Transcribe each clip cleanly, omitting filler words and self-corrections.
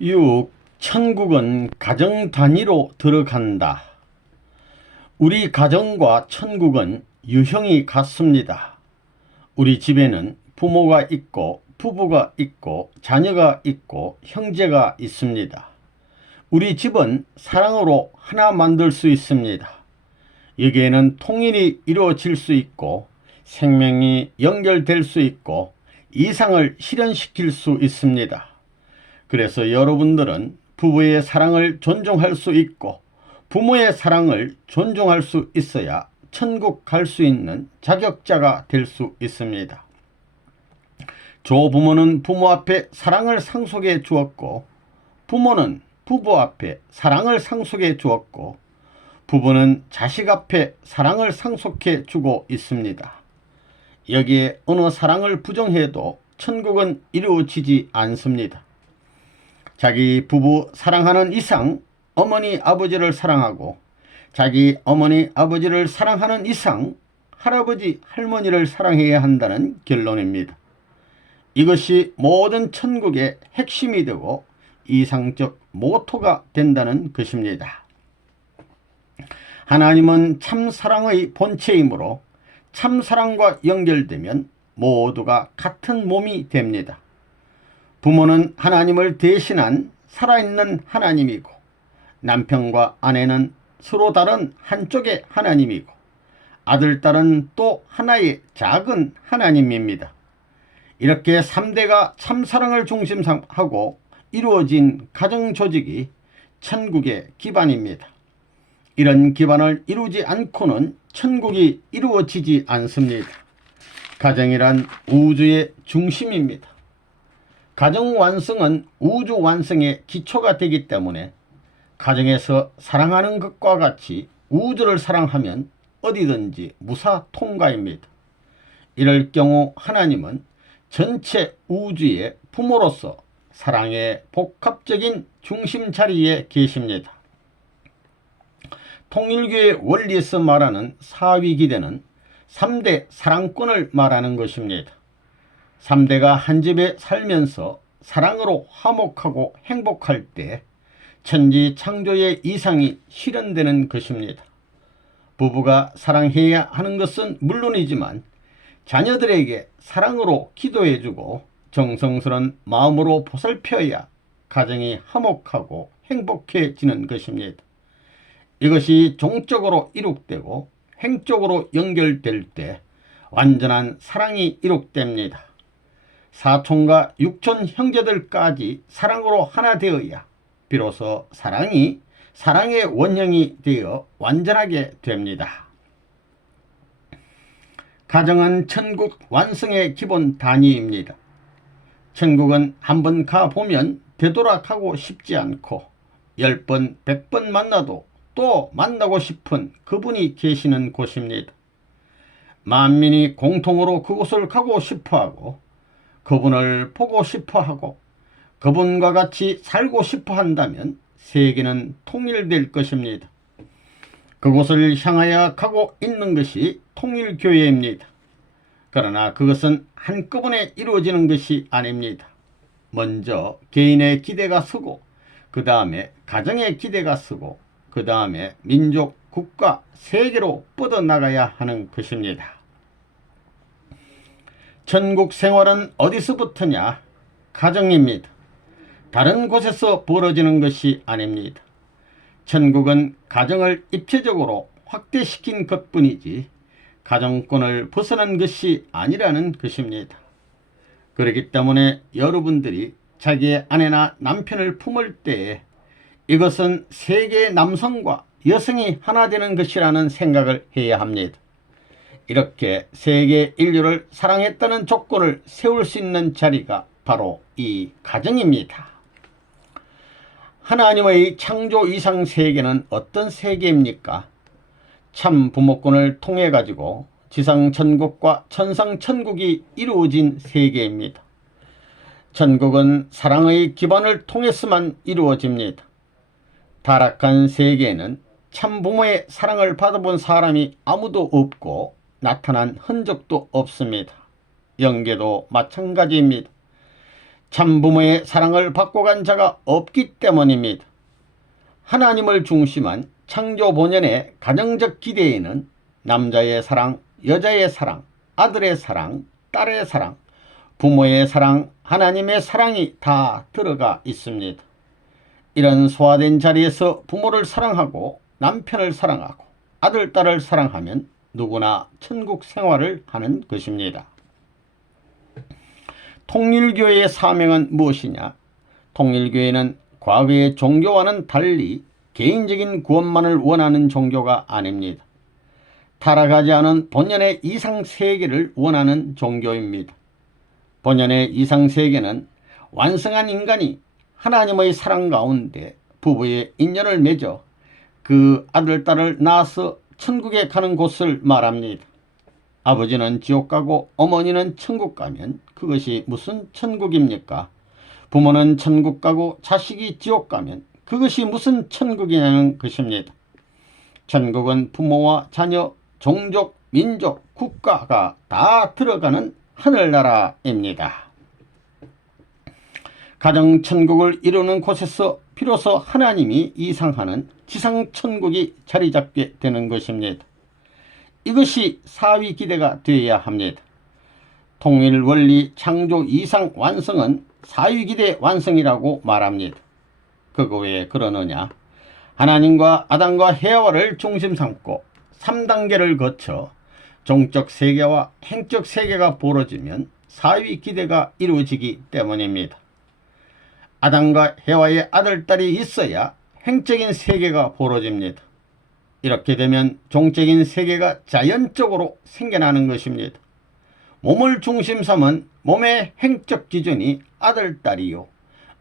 6. 천국은 가정 단위로 들어간다. 우리 가정과 천국은 유형이 같습니다. 우리 집에는 부모가 있고 부부가 있고 자녀가 있고 형제가 있습니다. 우리 집은 사랑으로 하나 만들 수 있습니다. 여기에는 통일이 이루어질 수 있고 생명이 연결될 수 있고 이상을 실현시킬 수 있습니다. 그래서 여러분들은 부부의 사랑을 존중할 수 있고 부모의 사랑을 존중할 수 있어야 천국 갈 수 있는 자격자가 될 수 있습니다. 조부모는 부모 앞에 사랑을 상속해 주었고 부모는 부부 앞에 사랑을 상속해 주었고 부부는 자식 앞에 사랑을 상속해 주고 있습니다. 여기에 어느 사랑을 부정해도 천국은 이루어지지 않습니다. 자기 부부 사랑하는 이상 어머니 아버지를 사랑하고 자기 어머니 아버지를 사랑하는 이상 할아버지 할머니를 사랑해야 한다는 결론입니다. 이것이 모든 천국의 핵심이 되고 이상적 모토가 된다는 것입니다. 하나님은 참사랑의 본체이므로 참사랑과 연결되면 모두가 같은 몸이 됩니다. 부모는 하나님을 대신한 살아있는 하나님이고 남편과 아내는 서로 다른 한쪽의 하나님이고 아들, 딸은 또 하나의 작은 하나님입니다. 이렇게 3대가 참사랑을 중심하고 이루어진 가정조직이 천국의 기반입니다. 이런 기반을 이루지 않고는 천국이 이루어지지 않습니다. 가정이란 우주의 중심입니다. 가정 완성은 우주 완성의 기초가 되기 때문에 가정에서 사랑하는 것과 같이 우주를 사랑하면 어디든지 무사 통과입니다. 이럴 경우 하나님은 전체 우주의 부모로서 사랑의 복합적인 중심 자리에 계십니다. 통일교의 원리에서 말하는 사위기대는 3대 사랑권을 말하는 것입니다. 3대가 한 집에 살면서 사랑으로 화목하고 행복할 때 천지 창조의 이상이 실현되는 것입니다. 부부가 사랑해야 하는 것은 물론이지만 자녀들에게 사랑으로 기도해주고 정성스러운 마음으로 보살펴야 가정이 화목하고 행복해지는 것입니다. 이것이 종적으로 이룩되고 행적으로 연결될 때 완전한 사랑이 이룩됩니다. 사촌과 육촌 형제들까지 사랑으로 하나 되어야 비로소 사랑이 사랑의 원형이 되어 완전하게 됩니다. 가정은 천국 완성의 기본 단위입니다. 천국은 한번 가보면 되돌아가고 싶지 않고 10번, 100번 만나도 또 만나고 싶은 그분이 계시는 곳입니다. 만민이 공통으로 그곳을 가고 싶어하고 그분을 보고 싶어하고 그분과 같이 살고 싶어 한다면 세계는 통일될 것입니다. 그곳을 향하여 가고 있는 것이 통일교회입니다. 그러나 그것은 한꺼번에 이루어지는 것이 아닙니다. 먼저 개인의 기대가 서고 그 다음에 가정의 기대가 서고 그 다음에 민족, 국가, 세계로 뻗어나가야 하는 것입니다. 천국 생활은 어디서부터냐? 가정입니다. 다른 곳에서 벌어지는 것이 아닙니다. 천국은 가정을 입체적으로 확대시킨 것뿐이지 가정권을 벗어난 것이 아니라는 것입니다. 그렇기 때문에 여러분들이 자기의 아내나 남편을 품을 때에 이것은 세계의 남성과 여성이 하나 되는 것이라는 생각을 해야 합니다. 이렇게 세계 인류를 사랑했다는 조건을 세울 수 있는 자리가 바로 이 가정입니다. 하나님의 창조 이상 세계는 어떤 세계입니까? 참 부모권을 통해 가지고 지상 천국과 천상 천국이 이루어진 세계입니다. 천국은 사랑의 기반을 통해서만 이루어집니다. 타락한 세계에는 참 부모의 사랑을 받아본 사람이 아무도 없고 나타난 흔적도 없습니다. 영계도 마찬가지입니다. 참부모의 사랑을 받고 간 자가 없기 때문입니다. 하나님을 중심한 창조 본연의 가정적 기대에는 남자의 사랑, 여자의 사랑, 아들의 사랑, 딸의 사랑, 부모의 사랑, 하나님의 사랑이 다 들어가 있습니다. 이런 소화된 자리에서 부모를 사랑하고 남편을 사랑하고 아들, 딸을 사랑하면 누구나 천국 생활을 하는 것입니다. 통일교회의 사명은 무엇이냐? 통일교회는 과거의 종교와는 달리 개인적인 구원만을 원하는 종교가 아닙니다. 타락하지 않은 본연의 이상세계를 원하는 종교입니다. 본연의 이상세계는 완성한 인간이 하나님의 사랑 가운데 부부의 인연을 맺어 그 아들, 딸을 낳아서 천국에 가는 곳을 말합니다. 아버지는 지옥 가고 어머니는 천국 가면 그것이 무슨 천국입니까? 부모는 천국 가고 자식이 지옥 가면 그것이 무슨 천국이냐는 것입니다. 천국은 부모와 자녀, 종족, 민족, 국가가 다 들어가는 하늘나라입니다. 가정천국을 이루는 곳에서 비로소 하나님이 이상하는 지상천국이 자리잡게 되는 것입니다. 이것이 사위기대가 되어야 합니다. 통일원리 창조 이상 완성은 사위기대 완성이라고 말합니다. 그거 왜 그러느냐? 하나님과 아담과 헤와를 중심 삼고 3단계를 거쳐 종적 세계와 행적 세계가 벌어지면 사위기대가 이루어지기 때문입니다. 아담과 헤와의 아들, 딸이 있어야 행적인 세계가 벌어집니다. 이렇게 되면 종적인 세계가 자연적으로 생겨나는 것입니다. 몸을 중심 삼은 몸의 행적 기준이 아들, 딸이요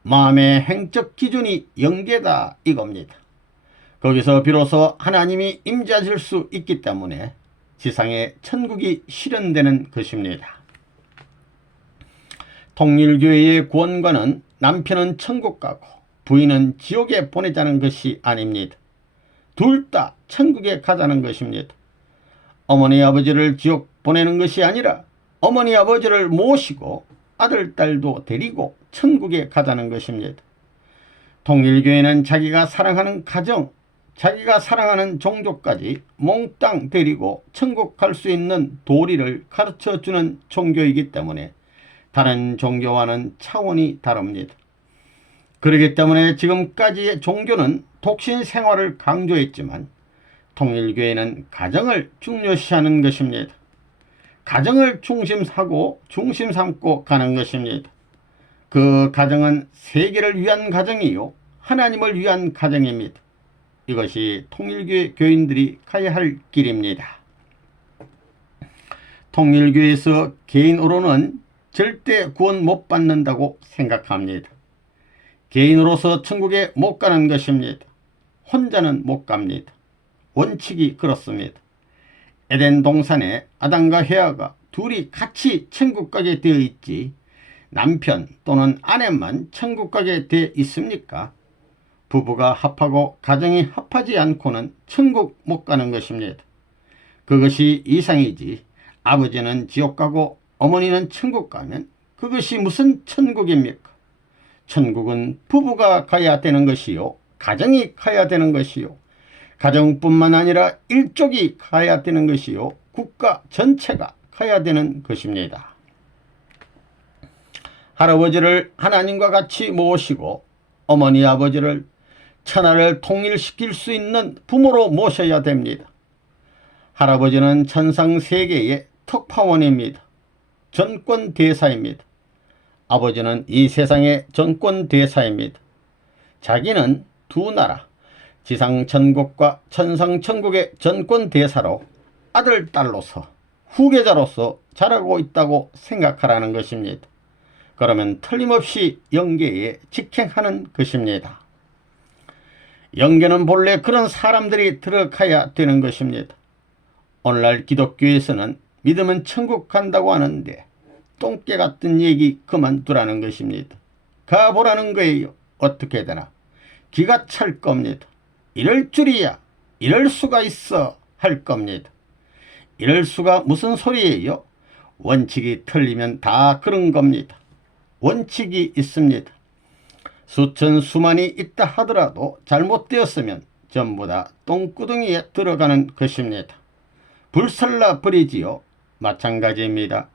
마음의 행적 기준이 영계다 이겁니다. 거기서 비로소 하나님이 임재하실 수 있기 때문에 지상에 천국이 실현되는 것입니다. 통일교회의 구원관은 남편은 천국 가고 부인은 지옥에 보내자는 것이 아닙니다. 둘 다 천국에 가자는 것입니다. 어머니 아버지를 지옥 보내는 것이 아니라 어머니 아버지를 모시고 아들, 딸도 데리고 천국에 가자는 것입니다. 통일교회는 자기가 사랑하는 가정, 자기가 사랑하는 종족까지 몽땅 데리고 천국 갈 수 있는 도리를 가르쳐주는 종교이기 때문에 다른 종교와는 차원이 다릅니다. 그렇기 때문에 지금까지의 종교는 독신 생활을 강조했지만 통일교회는 가정을 중요시하는 것입니다. 가정을 중심하고 중심 삼고 가는 것입니다. 그 가정은 세계를 위한 가정이요 하나님을 위한 가정입니다. 이것이 통일교회 교인들이 가야 할 길입니다. 통일교회에서 개인으로는 절대 구원 못 받는다고 생각합니다. 개인으로서 천국에 못 가는 것입니다. 혼자는 못 갑니다. 원칙이 그렇습니다. 에덴 동산에 아담과 헤와가 둘이 같이 천국 가게 되어 있지 남편 또는 아내만 천국 가게 되어 있습니까? 부부가 합하고 가정이 합하지 않고는 천국 못 가는 것입니다. 그것이 이상이지 아버지는 지옥 가고 어머니는 천국 가면 그것이 무슨 천국입니까? 천국은 부부가 가야 되는 것이요 가정이 가야 되는 것이요 가정뿐만 아니라 일족이 가야 되는 것이요 국가 전체가 가야 되는 것입니다. 할아버지를 하나님과 같이 모시고 어머니 아버지를 천하를 통일시킬 수 있는 부모로 모셔야 됩니다. 할아버지는 천상세계의 특파원입니다. 전권대사입니다. 아버지는 이 세상의 전권대사입니다. 자기는 두 나라 지상천국과 천상천국의 전권대사로 아들, 딸로서 후계자로서 자라고 있다고 생각하라는 것입니다. 그러면 틀림없이 영계에 직행하는 것입니다. 영계는 본래 그런 사람들이 들어가야 되는 것입니다. 오늘날 기독교에서는 믿으면 천국 간다고 하는데 똥개 같은 얘기 그만두라는 것입니다. 가보라는 거예요. 어떻게 되나. 기가 찰 겁니다. 이럴 줄이야. 이럴 수가 있어 할 겁니다. 이럴 수가 무슨 소리예요? 원칙이 틀리면 다 그런 겁니다. 원칙이 있습니다. 수천 수만이 있다 하더라도 잘못되었으면 전부 다 똥구덩이에 들어가는 것입니다. 불살라 버리지요. 마찬가지입니다.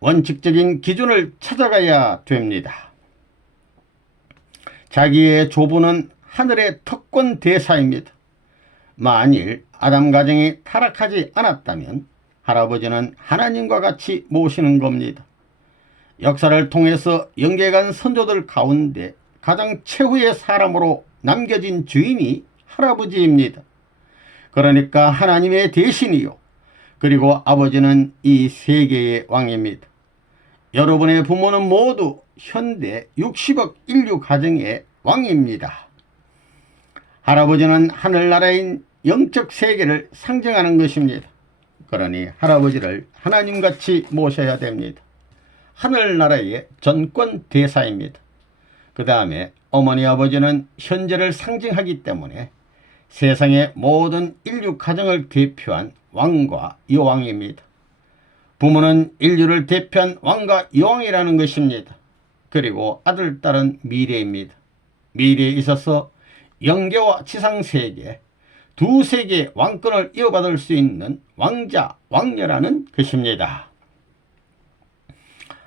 원칙적인 기준을 찾아가야 됩니다. 자기의 조부는 하늘의 특권 대사입니다. 만일 아담 가정이 타락하지 않았다면 할아버지는 하나님과 같이 모시는 겁니다. 역사를 통해서 영계간 선조들 가운데 가장 최후의 사람으로 남겨진 주인이 할아버지입니다. 그러니까 하나님의 대신이요. 그리고 아버지는 이 세계의 왕입니다. 여러분의 부모는 모두 현대 60억 인류 가정의 왕입니다. 할아버지는 하늘나라인 영적 세계를 상징하는 것입니다. 그러니 할아버지를 하나님같이 모셔야 됩니다. 하늘나라의 전권 대사입니다. 그 다음에 어머니 아버지는 현재를 상징하기 때문에 세상의 모든 인류 가정을 대표한 왕과 여왕입니다. 부모는 인류를 대표한 왕과 여왕이라는 것입니다. 그리고 아들, 딸은 미래입니다. 미래에 있어서 영계와 지상세계 두 세계의 왕권을 이어받을 수 있는 왕자, 왕녀라는 것입니다.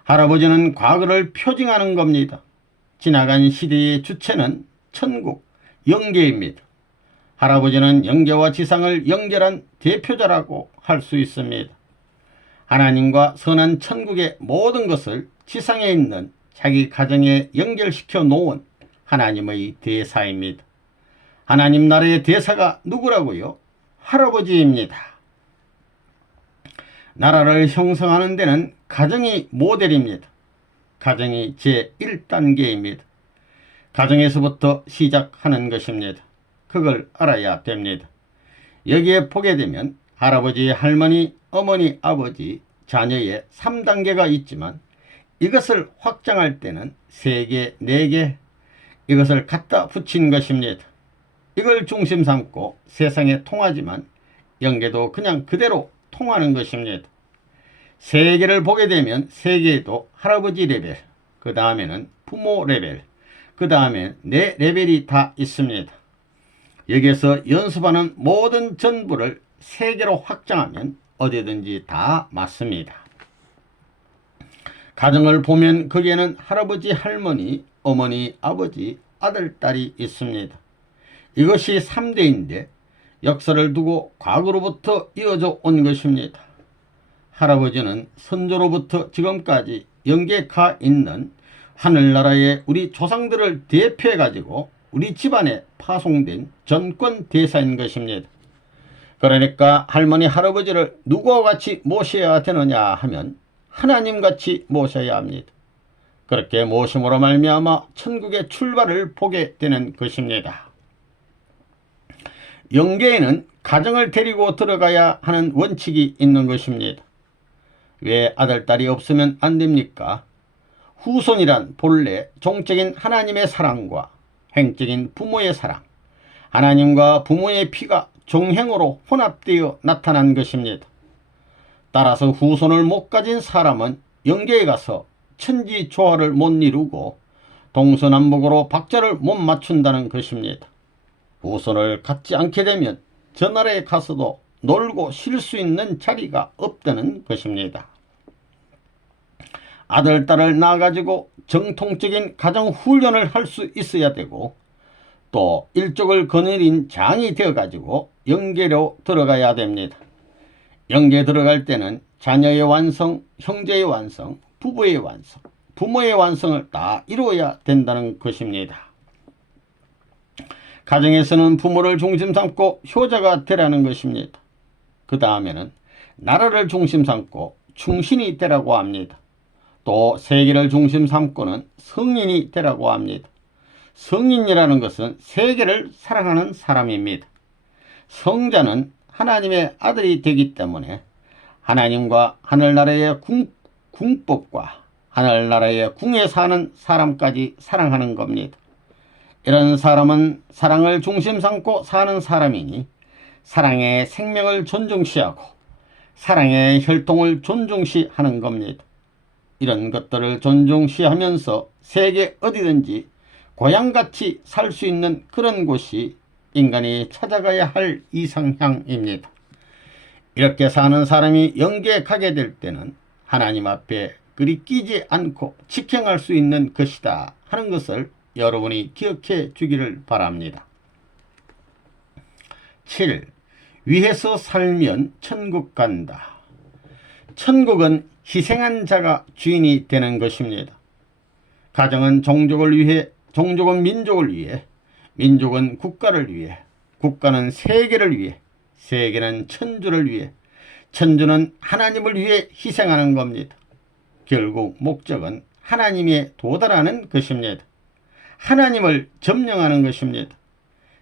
할아버지는 과거를 표징하는 겁니다. 지나간 시대의 주체는 천국, 영계입니다. 할아버지는 영계와 지상을 연결한 대표자라고 할 수 있습니다. 하나님과 선한 천국의 모든 것을 지상에 있는 자기 가정에 연결시켜 놓은 하나님의 대사입니다. 하나님 나라의 대사가 누구라고요? 할아버지입니다. 나라를 형성하는 데는 가정이 모델입니다. 가정이 제1단계입니다. 가정에서부터 시작하는 것입니다. 그걸 알아야 됩니다. 여기에 보게 되면 할아버지, 할머니, 어머니, 아버지, 자녀의 3단계가 있지만 이것을 확장할 때는 3개, 4개 이것을 갖다 붙인 것입니다. 이걸 중심 삼고 세상에 통하지만 영계도 그냥 그대로 통하는 것입니다. 세계를 보게 되면 세계에도 할아버지 레벨, 그 다음에는 부모 레벨, 그 다음에 내 레벨이 다 있습니다. 여기에서 연습하는 모든 전부를 세계로 확장하면 어디든지 다 맞습니다. 가정을 보면 거기에는 할아버지, 할머니, 어머니, 아버지, 아들, 딸이 있습니다. 이것이 3대인데 역사를 두고 과거로부터 이어져 온 것입니다. 할아버지는 선조로부터 지금까지 영계에 가 있는 하늘나라의 우리 조상들을 대표해 가지고 우리 집안에 파송된 전권 대사인 것입니다. 그러니까 할머니, 할아버지를 누구와 같이 모셔야 되느냐 하면 하나님같이 모셔야 합니다. 그렇게 모심으로 말미암아 천국의 출발을 보게 되는 것입니다. 영계에는 가정을 데리고 들어가야 하는 원칙이 있는 것입니다. 왜 아들, 딸이 없으면 안 됩니까? 후손이란 본래 종적인 하나님의 사랑과 행적인 부모의 사랑, 하나님과 부모의 피가 종행으로 혼합되어 나타난 것입니다. 따라서 후손을 못 가진 사람은 영계에 가서 천지조화를 못 이루고 동서남북으로 박자를 못 맞춘다는 것입니다. 후손을 갖지 않게 되면 저 나라에 가서도 놀고 쉴 수 있는 자리가 없다는 것입니다. 아들, 딸을 낳아가지고 정통적인 가정 훈련을 할 수 있어야 되고 또 일족을 거느린 장이 되어가지고 영계로 들어가야 됩니다. 영계에 들어갈 때는 자녀의 완성, 형제의 완성, 부부의 완성, 부모의 완성을 다 이루어야 된다는 것입니다. 가정에서는 부모를 중심 삼고 효자가 되라는 것입니다. 그 다음에는 나라를 중심 삼고 충신이 되라고 합니다. 또 세계를 중심 삼고는 성인이 되라고 합니다. 성인이라는 것은 세계를 사랑하는 사람입니다. 성자는 하나님의 아들이 되기 때문에 하나님과 하늘나라의 궁법과 하늘나라의 궁에 사는 사람까지 사랑하는 겁니다. 이런 사람은 사랑을 중심 삼고 사는 사람이니 사랑의 생명을 존중시하고 사랑의 혈통을 존중시하는 겁니다. 이런 것들을 존중시하면서 세계 어디든지 고향같이 살 수 있는 그런 곳이 인간이 찾아가야 할 이상향입니다. 이렇게 사는 사람이 영계에 가게 될 때는 하나님 앞에 그리 끼지 않고 직행할 수 있는 것이다 하는 것을 여러분이 기억해 주기를 바랍니다. 7. 위에서 살면 천국 간다. 천국은 희생한 자가 주인이 되는 것입니다. 가정은 종족을 위해, 종족은 민족을 위해, 민족은 국가를 위해, 국가는 세계를 위해, 세계는 천주를 위해, 천주는 하나님을 위해 희생하는 겁니다. 결국 목적은 하나님에 도달하는 것입니다. 하나님을 점령하는 것입니다.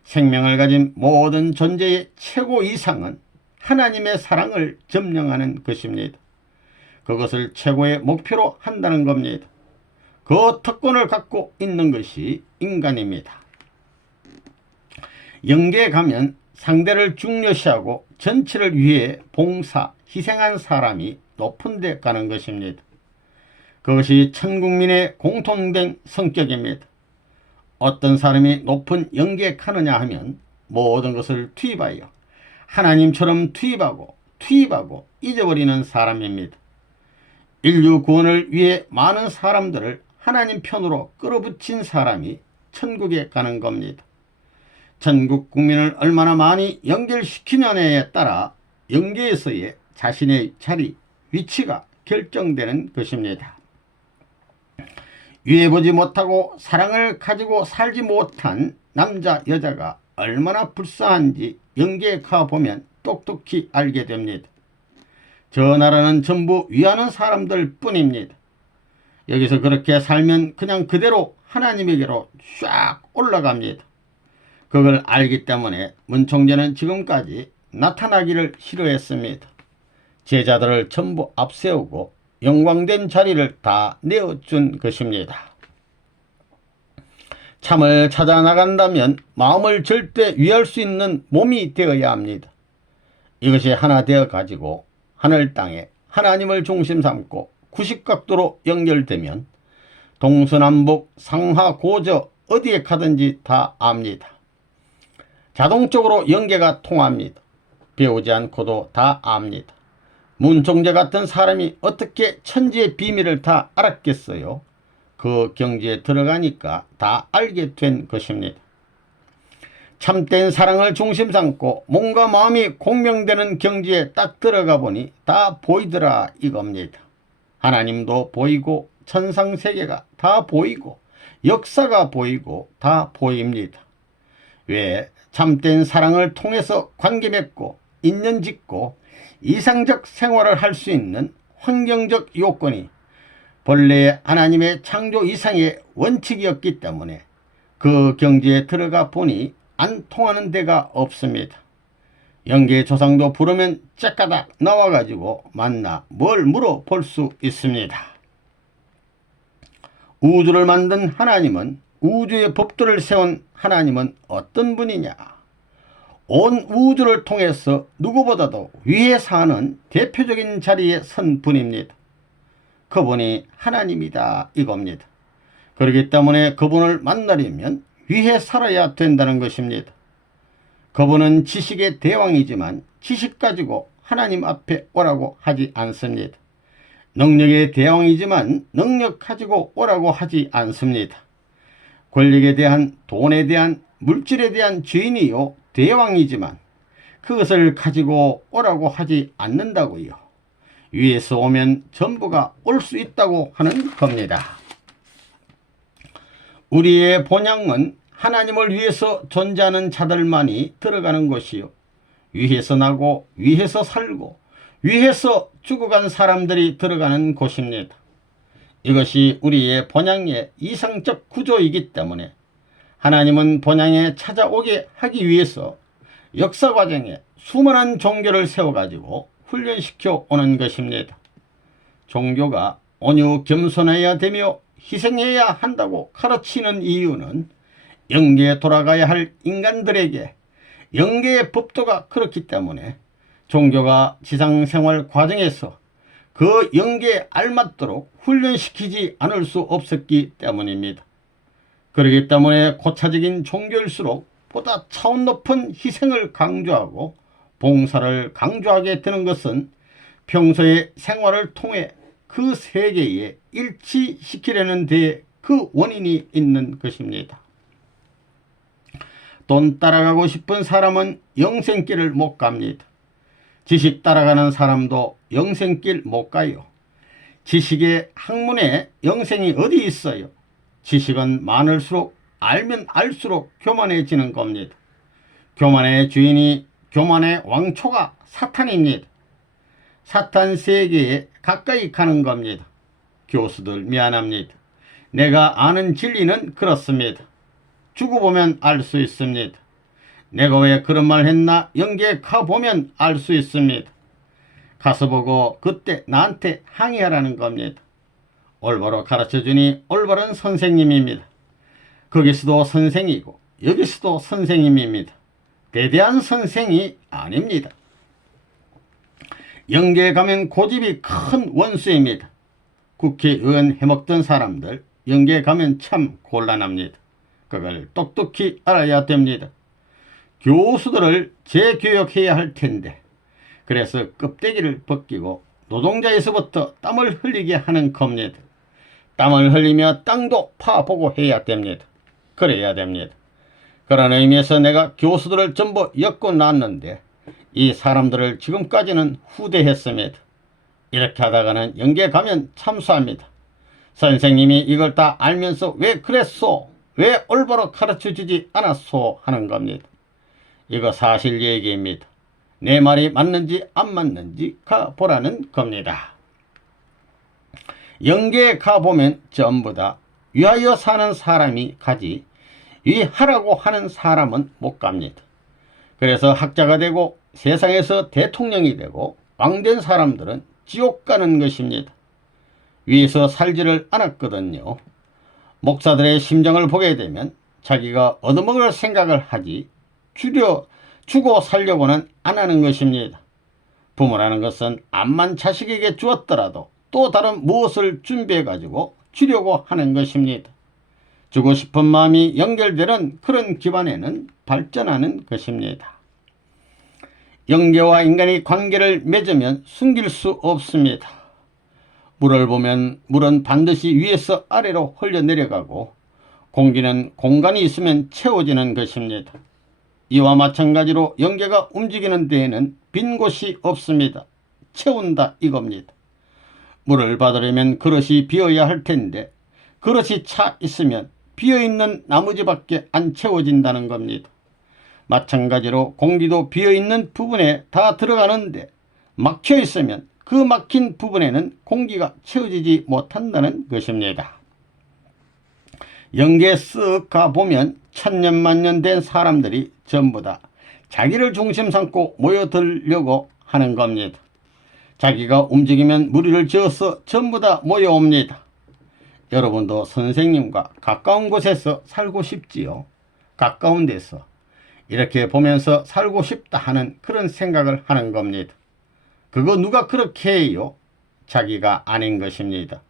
생명을 가진 모든 존재의 최고 이상은 하나님의 사랑을 점령하는 것입니다. 그것을 최고의 목표로 한다는 겁니다. 그 특권을 갖고 있는 것이 인간입니다. 영계에 가면 상대를 중요시하고 전체를 위해 봉사, 희생한 사람이 높은 데 가는 것입니다. 그것이 천국민의 공통된 성격입니다. 어떤 사람이 높은 영계에 가느냐 하면 모든 것을 투입하여 하나님처럼 투입하고 잊어버리는 사람입니다. 인류 구원을 위해 많은 사람들을 하나님 편으로 끌어붙인 사람이 천국에 가는 겁니다. 천국 국민을 얼마나 많이 연결시키느냐에 따라 영계에서의 자신의 자리, 위치가 결정되는 것입니다. 위해 보지 못하고 사랑을 가지고 살지 못한 남자, 여자가 얼마나 불쌍한지 영계에 가보면 똑똑히 알게 됩니다. 저 나라는 전부 위하는 사람들 뿐입니다. 여기서 그렇게 살면 그냥 그대로 하나님에게로 쫙 올라갑니다. 그걸 알기 때문에 문총재는 지금까지 나타나기를 싫어했습니다. 제자들을 전부 앞세우고 영광된 자리를 다 내어준 것입니다. 참을 찾아 나간다면 마음을 절대 위할 수 있는 몸이 되어야 합니다. 이것이 하나 되어 가지고 하늘 땅에 하나님을 중심 삼고 90각도로 연결되면 동서남북 상하고저 어디에 가든지 다 압니다. 자동적으로 연계가 통합니다. 배우지 않고도 다 압니다. 문총재 같은 사람이 어떻게 천지의 비밀을 다 알았겠어요? 그 경지에 들어가니까 다 알게 된 것입니다. 참된 사랑을 중심 삼고 몸과 마음이 공명되는 경지에 딱 들어가 보니 다 보이더라 이겁니다. 하나님도 보이고 천상세계가 다 보이고 역사가 보이고 다 보입니다. 왜? 참된 사랑을 통해서 관계 맺고 인연 짓고 이상적 생활을 할 수 있는 환경적 요건이 본래 하나님의 창조 이상의 원칙이었기 때문에 그 경지에 들어가 보니 안 통하는 데가 없습니다. 영계 조상도 부르면 째까닥 나와가지고 만나 뭘 물어볼 수 있습니다. 우주를 만든 하나님은, 우주의 법도를 세운 하나님은 어떤 분이냐? 온 우주를 통해서 누구보다도 위에 사는 대표적인 자리에 선 분입니다. 그분이 하나님이다 이겁니다. 그렇기 때문에 그분을 만나려면 위에 살아야 된다는 것입니다. 그분은 지식의 대왕이지만 지식 가지고 하나님 앞에 오라고 하지 않습니다. 능력의 대왕이지만 능력 가지고 오라고 하지 않습니다. 권력에 대한, 돈에 대한, 물질에 대한 주인이요 대왕이지만 그것을 가지고 오라고 하지 않는다고요. 위에서 오면 전부가 올 수 있다고 하는 겁니다. 우리의 본향은 하나님을 위해서 존재하는 자들만이 들어가는 곳이요, 위에서 나고 위에서 살고 위에서 죽어간 사람들이 들어가는 곳입니다. 이것이 우리의 본향의 이상적 구조이기 때문에 하나님은 본향에 찾아오게 하기 위해서 역사 과정에 수많은 종교를 세워가지고 훈련시켜 오는 것입니다. 종교가 온유 겸손해야 되며 희생해야 한다고 가르치는 이유는 영계에 돌아가야 할 인간들에게 영계의 법도가 그렇기 때문에 종교가 지상생활 과정에서 그 영계에 알맞도록 훈련시키지 않을 수 없었기 때문입니다. 그렇기 때문에 고차적인 종교일수록 보다 차원 높은 희생을 강조하고 봉사를 강조하게 되는 것은 평소의 생활을 통해 그 세계에 일치시키려는 데에 그 원인이 있는 것입니다. 돈 따라가고 싶은 사람은 영생길을 못 갑니다. 지식 따라가는 사람도 영생길 못 가요. 지식의 학문에 영생이 어디 있어요? 지식은 많을수록 알면 알수록 교만해지는 겁니다. 교만의 주인이 교만의 왕초가 사탄입니다. 사탄 세계에 가까이 가는 겁니다. 교수들 미안합니다. 내가 아는 진리는 그렇습니다. 죽어 보면 알 수 있습니다. 내가 왜 그런 말 했나 영계에 가보면 알 수 있습니다. 가서 보고 그때 나한테 항의하라는 겁니다. 올바로 가르쳐주니 올바른 선생님입니다. 거기서도 선생이고 여기서도 선생님입니다. 대대한 선생이 아닙니다. 영계에 가면 고집이 큰 원수입니다. 국회의원 해먹던 사람들 영계에 가면 참 곤란합니다. 그걸 똑똑히 알아야 됩니다. 교수들을 재교육해야 할 텐데 그래서 껍데기를 벗기고 노동자에서부터 땀을 흘리게 하는 겁니다. 땀을 흘리며 땅도 파보고 해야 됩니다. 그래야 됩니다. 그런 의미에서 내가 교수들을 전부 엮고 놨는데 이 사람들을 지금까지는 후대했습니다. 이렇게 하다가는 영계 가면 참수합니다. 선생님이 이걸 다 알면서 왜 그랬소? 왜 올바로 가르쳐주지 않았소? 하는 겁니다. 이거 사실 얘기입니다. 내 말이 맞는지 안 맞는지 가보라는 겁니다. 영계에 가보면 전부 다 위하여 사는 사람이 가지 위하라고 하는 사람은 못 갑니다. 그래서 학자가 되고 세상에서 대통령이 되고 왕된 사람들은 지옥 가는 것입니다. 위에서 살지를 않았거든요. 목사들의 심정을 보게 되면 자기가 얻어먹을 생각을 하지 주고 살려고는 안 하는 것입니다. 부모라는 것은 암만 자식에게 주었더라도 또 다른 무엇을 준비해 가지고 주려고 하는 것입니다. 주고 싶은 마음이 연결되는 그런 기반에는 발전하는 것입니다. 영계와 인간이 관계를 맺으면 숨길 수 없습니다. 물을 보면 물은 반드시 위에서 아래로 흘러내려가고 공기는 공간이 있으면 채워지는 것입니다. 이와 마찬가지로 영계가 움직이는 데에는 빈 곳이 없습니다. 채운다 이겁니다. 물을 받으려면 그릇이 비어야 할 텐데 그릇이 차 있으면 비어있는 나머지밖에 안 채워진다는 겁니다. 마찬가지로 공기도 비어있는 부분에 다 들어가는데 막혀 있으면 그 막힌 부분에는 공기가 채워지지 못한다는 것입니다. 영계에 쓱 가보면 천년만년 된 사람들이 전부 다 자기를 중심 삼고 모여들려고 하는 겁니다. 자기가 움직이면 무리를 지어서 전부 다 모여옵니다. 여러분도 선생님과 가까운 곳에서 살고 싶지요? 가까운 데서 이렇게 보면서 살고 싶다 하는 그런 생각을 하는 겁니다. 그거 누가 그렇게 해요? 자기가 아닌 것입니다.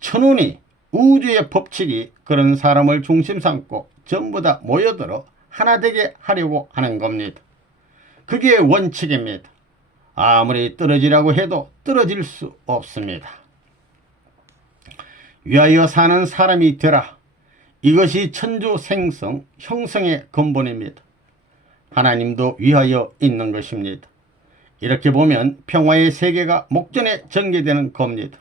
천운이 우주의 법칙이 그런 사람을 중심 삼고 전부 다 모여들어 하나 되게 하려고 하는 겁니다. 그게 원칙입니다. 아무리 떨어지라고 해도 떨어질 수 없습니다. 위하여 사는 사람이 되라. 이것이 천주 생성, 형성의 근본입니다. 하나님도 위하여 있는 것입니다. 이렇게 보면 평화의 세계가 목전에 전개되는 겁니다.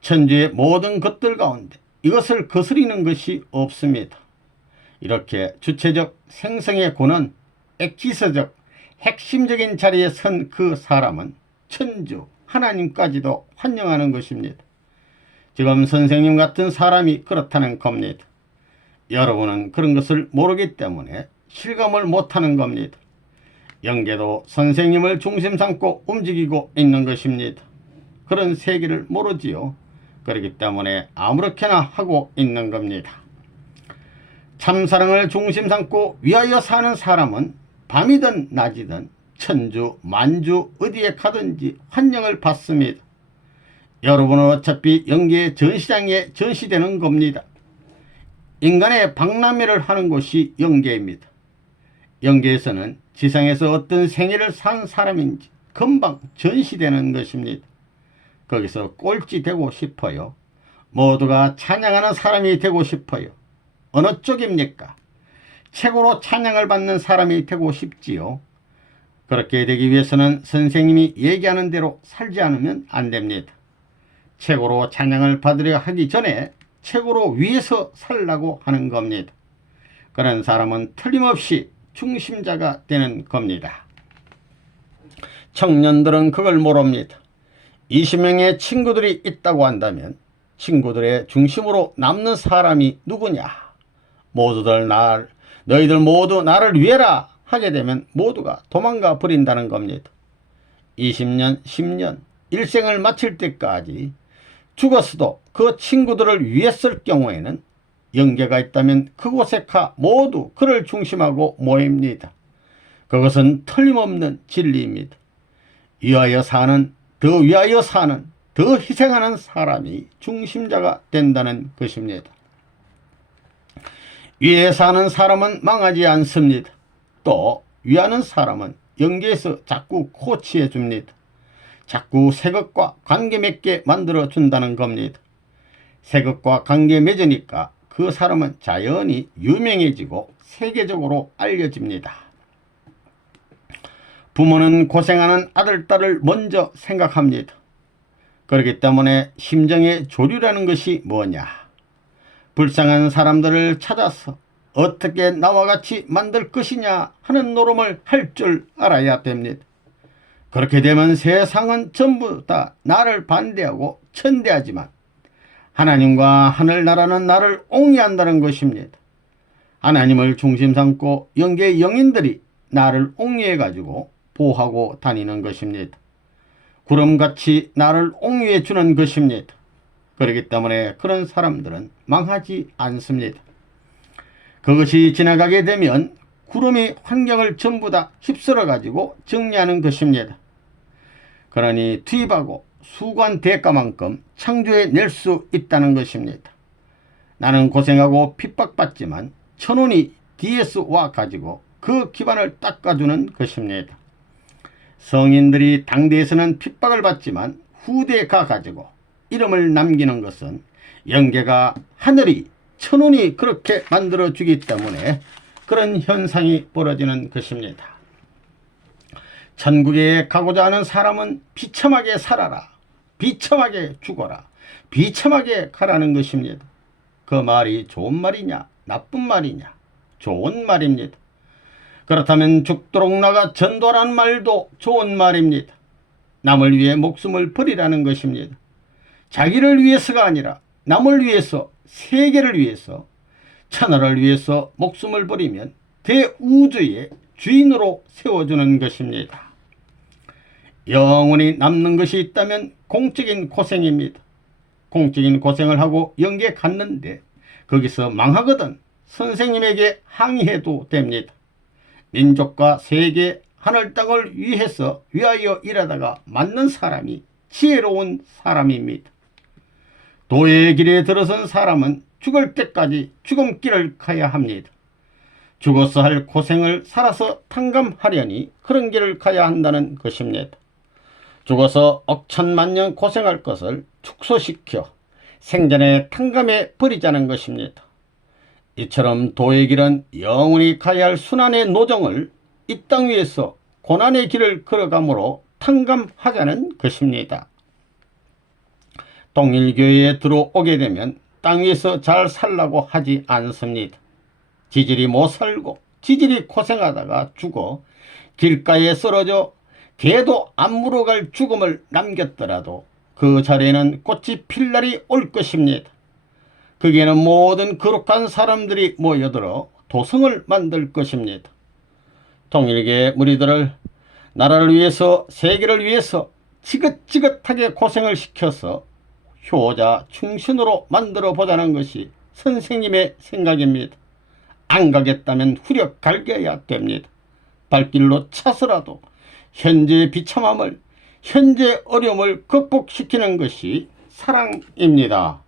천주의 모든 것들 가운데 이것을 거스리는 것이 없습니다. 이렇게 주체적 생성의 고는 액기서적 핵심적인 자리에 선 그 사람은 천주 하나님까지도 환영하는 것입니다. 지금 선생님 같은 사람이 그렇다는 겁니다. 여러분은 그런 것을 모르기 때문에 실감을 못하는 겁니다. 영계도 선생님을 중심 삼고 움직이고 있는 것입니다. 그런 세계를 모르지요. 그렇기 때문에 아무렇게나 하고 있는 겁니다. 참사랑을 중심 삼고 위하여 사는 사람은 밤이든 낮이든 천주 만주 어디에 가든지 환영을 받습니다. 여러분은 어차피 영계 전시장에 전시되는 겁니다. 인간의 박람회를 하는 곳이 영계입니다. 영계에서는 지상에서 어떤 생애를 산 사람인지 금방 전시되는 것입니다. 거기서 꼴찌 되고 싶어요? 모두가 찬양하는 사람이 되고 싶어요? 어느 쪽입니까? 최고로 찬양을 받는 사람이 되고 싶지요. 그렇게 되기 위해서는 선생님이 얘기하는 대로 살지 않으면 안 됩니다. 최고로 찬양을 받으려 하기 전에 최고로 위해서 살라고 하는 겁니다. 그런 사람은 틀림없이 중심자가 되는 겁니다. 청년들은 그걸 모릅니다. 20명의 친구들이 있다고 한다면 친구들의 중심으로 남는 사람이 누구냐? 너희들 모두 나를 위해라 하게 되면 모두가 도망가 버린다는 겁니다. 20년, 10년, 일생을 마칠 때까지 죽었어도 그 친구들을 위했을 경우에는 영계가 있다면 그곳에 가 모두 그를 중심하고 모입니다. 그것은 틀림없는 진리입니다. 위하여 사는, 더 희생하는 사람이 중심자가 된다는 것입니다. 위에 사는 사람은 망하지 않습니다. 또 위하는 사람은 영계에서 자꾸 코치해 줍니다. 자꾸 새 것과 관계 맺게 만들어 준다는 겁니다. 새 것과 관계 맺으니까 그 사람은 자연히 유명해지고 세계적으로 알려집니다. 부모는 고생하는 아들, 딸을 먼저 생각합니다. 그렇기 때문에 심정의 조류라는 것이 뭐냐? 불쌍한 사람들을 찾아서 어떻게 나와 같이 만들 것이냐 하는 노름을 할 줄 알아야 됩니다. 그렇게 되면 세상은 전부 다 나를 반대하고 천대하지만 하나님과 하늘나라는 나를 옹이한다는 것입니다. 하나님을 중심 삼고 영계 영인들이 나를 옹이해 가지고 보호하고 다니는 것입니다. 구름같이 나를 옹이해 주는 것입니다. 그렇기 때문에 그런 사람들은 망하지 않습니다. 그것이 지나가게 되면 구름이 환경을 전부 다 휩쓸어 가지고 정리하는 것입니다. 그러니 투입하고 수고한 대가만큼 창조해낼 수 있다는 것입니다. 나는 고생하고 핍박받지만 천운이 뒤에서 와 가지고 그 기반을 닦아주는 것입니다. 성인들이 당대에서는 핍박을 받지만 후대에 가 가지고 이름을 남기는 것은 영계가 하늘이 천운이 그렇게 만들어주기 때문에 그런 현상이 벌어지는 것입니다. 천국에 가고자 하는 사람은 비참하게 살아라, 비참하게 죽어라, 비참하게 가라는 것입니다. 그 말이 좋은 말이냐 나쁜 말이냐? 좋은 말입니다. 그렇다면 죽도록 나가 전도라는 말도 좋은 말입니다. 남을 위해 목숨을 버리라는 것입니다. 자기를 위해서가 아니라 남을 위해서, 세계를 위해서, 천하를 위해서 목숨을 버리면 대우주의 주인으로 세워주는 것입니다. 영원히 남는 것이 있다면 공적인 고생입니다. 공적인 고생을 하고 영계에 갔는데 거기서 망하거든 선생님에게 항의해도 됩니다. 민족과 세계, 하늘 땅을 위하여 일하다가 맞는 사람이 지혜로운 사람입니다. 도의 길에 들어선 사람은 죽을 때까지 죽음길을 가야 합니다. 죽어서 할 고생을 살아서 탕감하려니 그런 길을 가야 한다는 것입니다. 죽어서 억천만년 고생할 것을 축소시켜 생전에 탕감해 버리자는 것입니다. 이처럼 도의 길은 영원히 가야 할 순환의 노정을 이 땅 위에서 고난의 길을 걸어가므로 탕감하자는 것입니다. 동일교회에 들어오게 되면 땅 위에서 잘 살라고 하지 않습니다. 지질이 못 살고 지질이 고생하다가 죽어 길가에 쓰러져 개도 안 물어갈 죽음을 남겼더라도 그 자리에는 꽃이 필 날이 올 것입니다. 거기에는 모든 거룩한 사람들이 모여들어 도성을 만들 것입니다. 통일교의 무리들을 나라를 위해서 세계를 위해서 지긋지긋하게 고생을 시켜서 효자 충신으로 만들어 보자는 것이 선생님의 생각입니다. 안 가겠다면 후려 갈겨야 됩니다. 발길로 차서라도 현재의 비참함을 현재 어려움을 극복시키는 것이 사랑입니다.